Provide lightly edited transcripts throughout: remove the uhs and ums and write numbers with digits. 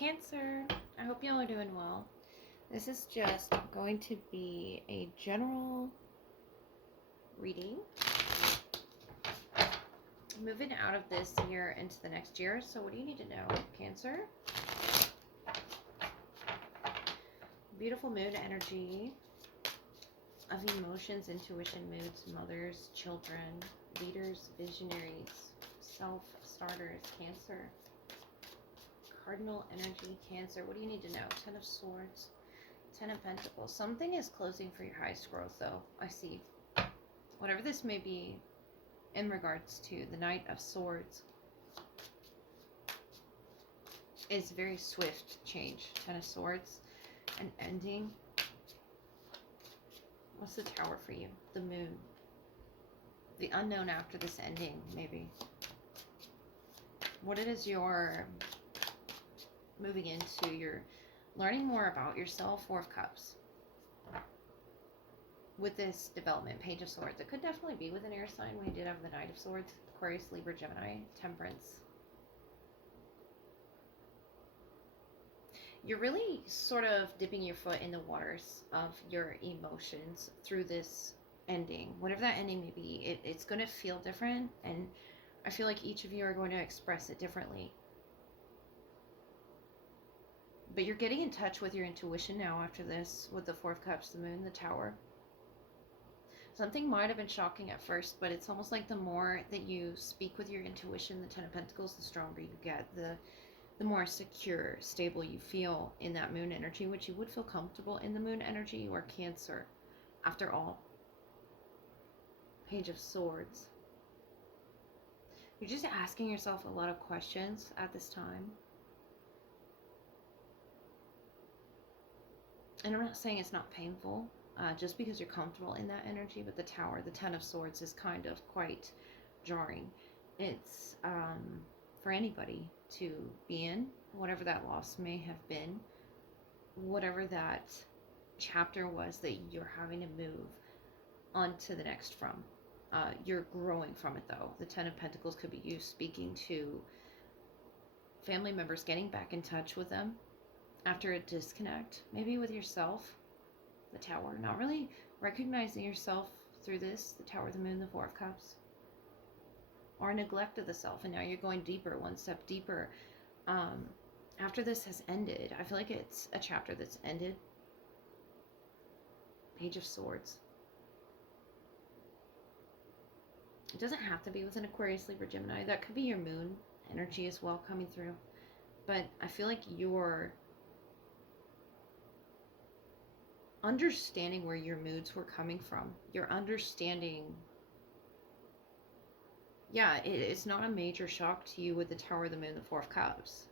Cancer, I hope y'all are doing well. This is just going to be a general reading. Moving out of this year into the next year. So what do you need to know, Cancer? Beautiful mood energy of emotions, intuition, moods, mothers, children, leaders, visionaries, self-starters, Cancer. Cardinal energy, Cancer. What do you need to know? Ten of Swords, Ten of Pentacles. Something is closing for your highest growth, though. I see. Whatever this may be in regards to the Knight of Swords is very swift change. Ten of Swords, an ending. What's the Tower for you? The Moon. The unknown after this ending, maybe. What it is you're moving into, you're learning more about yourself. Four of Cups. With this development, Page of Swords. It could definitely be with an air sign. We did have the Knight of Swords. Aquarius, Libra, Gemini, Temperance. You're really sort of dipping your foot in the waters of your emotions through this ending. Whatever that ending may be, it's going to feel different. And I feel like each of you are going to express it differently. But you're getting in touch with your intuition now after this, with the Four of Cups, the Moon, the Tower. Something might have been shocking at first, but it's almost like the more that you speak with your intuition, the Ten of Pentacles, the stronger you get, the more secure, stable you feel in that Moon energy, which you would feel comfortable in the Moon energy. You are Cancer, after all. Page of Swords. You're just asking yourself a lot of questions at this time. And I'm not saying it's not painful, just because you're comfortable in that energy, but the Tower, the Ten of Swords, is kind of quite jarring. It's for anybody to be in, whatever that loss may have been, whatever that chapter was that you're having to move on to the next from. You're growing from it, though. The Ten of Pentacles could be you speaking to family members, getting back in touch with them after a disconnect, maybe with yourself. The Tower, not really recognizing yourself through this, the Tower, the Moon, the Four of Cups, or neglect of the self, and now you're going deeper, one step deeper. After this has ended, I feel like it's a chapter that's ended. Page of Swords. It doesn't have to be with an Aquarius, Libra, Gemini. That could be your Moon energy as well coming through. But I feel like you're understanding where your moods were coming from. You're understanding, yeah, it's not a major shock to you with the Tower, the Moon, the Four of Cups.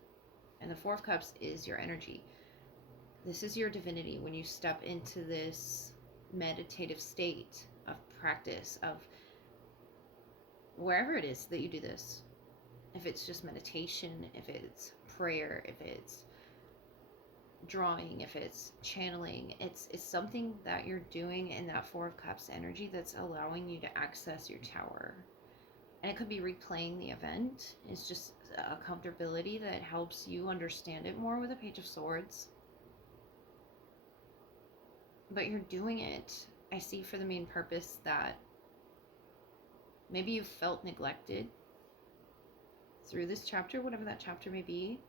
And the Four of Cups is your energy. This is your divinity when you step into this meditative state of practice, of wherever it is that you do this. If it's just meditation, if it's prayer, if it's drawing, if it's channeling, it's something that you're doing in that Four of Cups energy that's allowing you to access your Tower. And it could be replaying the event. It's just a comfortability that helps you understand it more with a Page of Swords. But you're doing it, I see, for the main purpose that maybe you felt neglected through this chapter, whatever that chapter may be.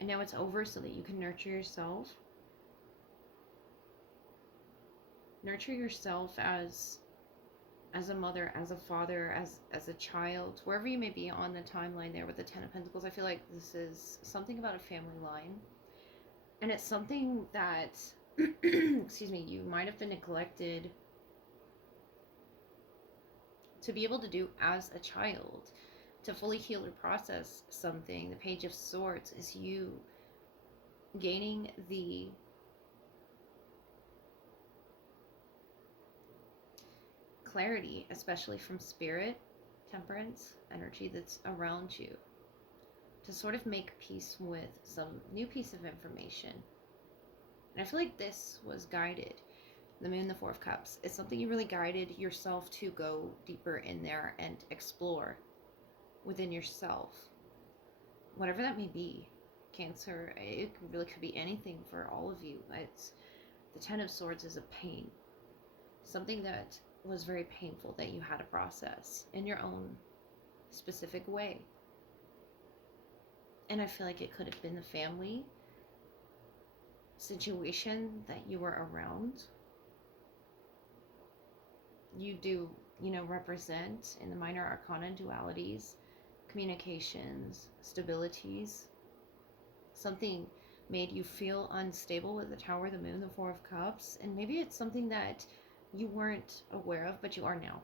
And now it's over so that you can nurture yourself. Nurture yourself as a mother, as a father, as a child, wherever you may be on the timeline there with the Ten of Pentacles. I feel like this is something about a family line. And it's something that, excuse me, you might have been neglected to be able to do as a child. To fully heal or process something, the Page of Swords is you gaining the clarity, especially from Spirit, Temperance energy that's around you, to sort of make peace with some new piece of information. And I feel like this was guided. The Moon, the Four of Cups, is something you really guided yourself to go deeper in there and explore within yourself, whatever that may be. Cancer. It really could be anything for all of you. It's the Ten of Swords is a pain, something that was very painful that you had to process in your own specific way. And I feel like it could have been the family situation that you were around. You do, represent in the minor arcana dualities, communications, stabilities. Something made you feel unstable with the Tower of the Moon, the Four of Cups, and maybe it's something that you weren't aware of, but you are now.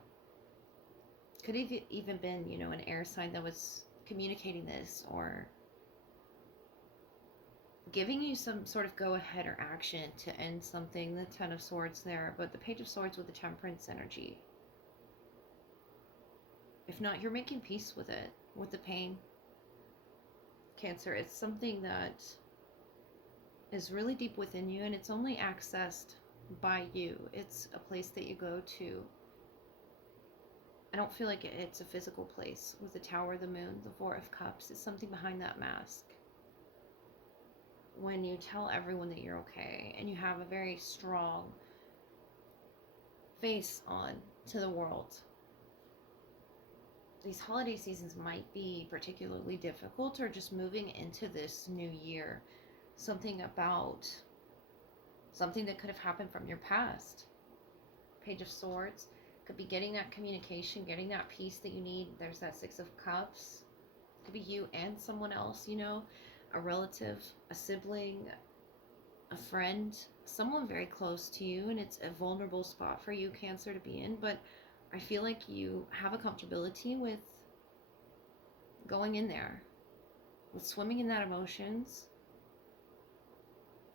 Could have even been, an air sign that was communicating this, or giving you some sort of go-ahead or action to end something. The Ten of Swords there, but the Page of Swords with the Temperance energy. If not, you're making peace with it, with the pain. Cancer, it's something that is really deep within you, and it's only accessed by you. It's a place that you go to. I don't feel like it's a physical place with the Tower of the Moon, the Four of Cups. It's something behind that mask. When you tell everyone that you're okay and you have a very strong face on to the world. These holiday seasons might be particularly difficult, or just moving into this new year. Something about something that could have happened from your past. Page of Swords could be getting that communication, getting that peace that you need. There's that Six of Cups. It could be you and someone else, a relative, a sibling, a friend, someone very close to you, and it's a vulnerable spot for you, Cancer, to be in, but I feel like you have a comfortability with going in there, with swimming in that emotions,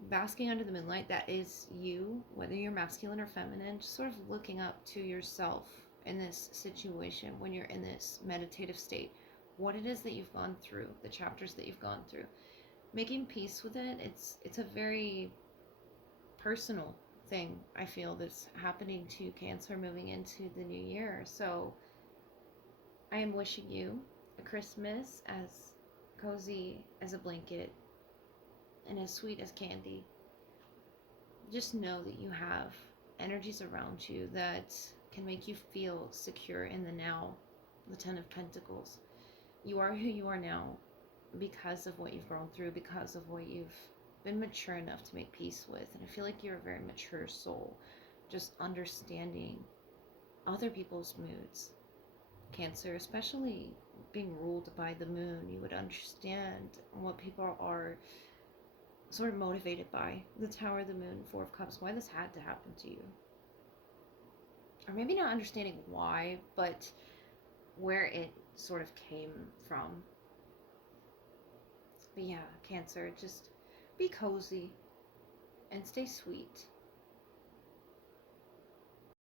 basking under the moonlight. That is you, whether you're masculine or feminine, just sort of looking up to yourself in this situation when you're in this meditative state. What it is that you've gone through, the chapters that you've gone through, making peace with it. It's a very personal thing, I feel, that's happening to Cancer moving into the new year. So I am wishing you a Christmas as cozy as a blanket and as sweet as candy. Just know that you have energies around you that can make you feel secure in the now. The Ten of Pentacles. You are who you are now because of what you've grown through, because of what you've been mature enough to make peace with. And I feel like you're a very mature soul, just understanding other people's moods. Cancer, especially being ruled by the moon, you would understand what people are sort of motivated by. The Tower of the Moon, Four of Cups, why this had to happen to you. Or maybe not understanding why, but where it sort of came from. But yeah, Cancer, just be cozy and stay sweet.